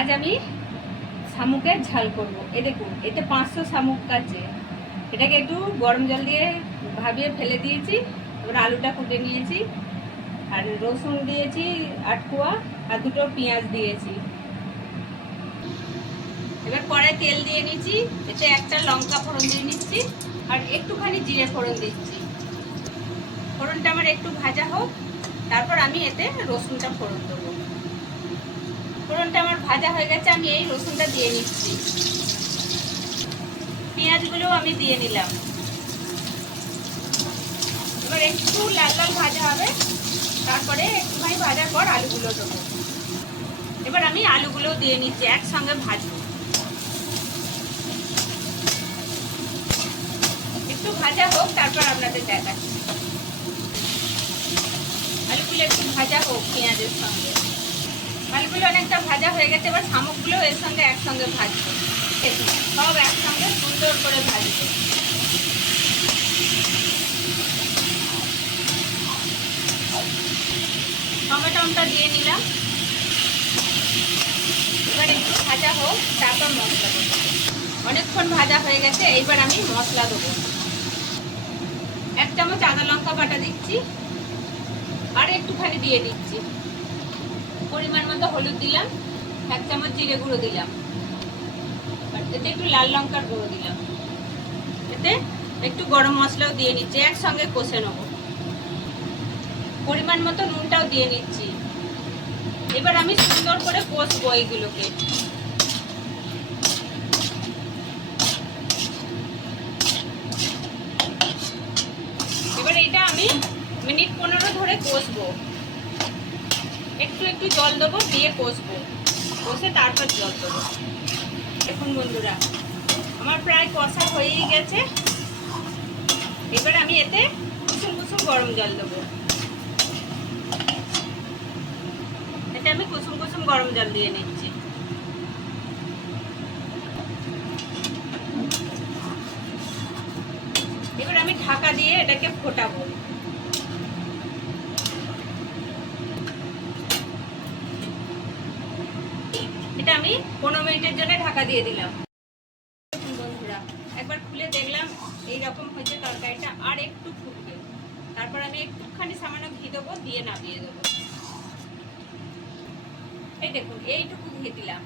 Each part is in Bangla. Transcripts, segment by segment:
আজ আমি শামুকের ঝাল করব। এ দেখুন, এতে পাঁচশো শামুক আছে। এটাকে একটু গরম জল দিয়ে ভাবিয়ে ফেলে দিয়েছি। এবার আলুটা কুটে নিয়েছি। আর রসুন দিয়েছি, আট কোয়া, আর দুটো পেঁয়াজ দিয়েছি। এবার পরে তেল দিয়ে নিচ্ছি। এতে একটা লঙ্কা ফোড়ন দিয়ে নিচ্ছি। আর একটুখানি জিরে ফোড়ন দিচ্ছি। ফোড়নটা আমার একটু ভাজা হোক। তারপর আমি এতে রসুনটা ফোড়ন দেবো। ফোড়নটা আমার ভাজা হয়ে গেছে, আমি এই রসুনটা দিয়ে নিচ্ছি। পেঁয়াজগুলো আমি দিয়ে নিলাম। এবার একটু লাল লাল ভাজা হবে, তারপরে একটুখানি ভাজার পর আলুগুলো দেবো। এবার আমি আলুগুলো দিয়ে নিচ্ছি, একসঙ্গে ভাজবো। একটু ভাজা হোক, তারপর আপনাদের দেখাচ্ছি। আলুগুলো একটু ভাজা হোক পেঁয়াজের সঙ্গে। আলুগুলো অনেকটা ভাজা হয়ে গেছে, এবার শামুকগুলো এর সঙ্গে একসঙ্গে ভাজবো। সব একসঙ্গে সুন্দর করে ভাজবো। টমেটোটা দিয়ে নিলাম। এবার একটু ভাজা হোক, তারপর মশলা দেবো। অনেকক্ষণ ভাজা হয়ে গেছে, এইবার আমি মশলা দেবো। এক চামচ আদা লঙ্কা বাটা দিচ্ছি, আর একটুখানি দিয়ে দিচ্ছি। মতো হলুদ দিলাম, এক চামচ জিরে গুঁড়ো দিলাম। এতে একটু লাল লঙ্কার গুঁড়ো দিলাম। এতে একটু গরম মশলাও দিয়ে নিচ্ছি, একসঙ্গে কষে নেব। পরিমাণ মতো নুনটাও দিয়ে নিচ্ছি। এবার আমি সুন্দর করে কষবো এইগুলোকে এবার এটা আমি মিনিট পনেরো ধরে কষবো। একটু একটু জল দেবো, দিয়ে কষবো। কষে তারপর জল দেবো। এখন বন্ধুরা, আমার প্রায় কষা হয়েই গেছে। এবার আমি এতে কুসুম কুসুম গরম জল দেবো। এতে আমি কুসুম কুসুম গরম জল দিয়ে নিচ্ছি। এবার আমি ঢাকা দিয়ে এটাকে ফোটাবো। এটা আমি পনেরো মিনিটের জন্য ঢাকা দিয়ে দিলাম। বন্ধুরা, একবার খুলে দেখলাম, এইরকম হচ্ছে তরকারিটা, আর একটু ফুটবে। তারপর আমি একটুখানি সামান্য ঘি দেবো, দিয়ে নামিয়ে দেবো। এই দেখুন, এইটুকু ঘি দিলাম।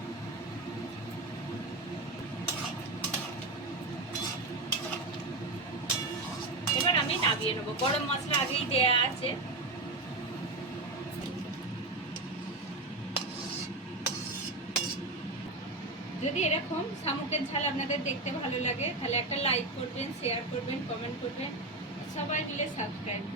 এবার আমি নামিয়ে নেব। গরম মশলা আগেই দেয়া আছে। যদি এরকম শামুকের ঝাল আপনাদের দেখতে ভালো লাগে, তাহলে একটা লাইক করবেন শেয়ার করবেন কমেন্ট করবেন। সবাই মিলে সাবস্ক্রাইব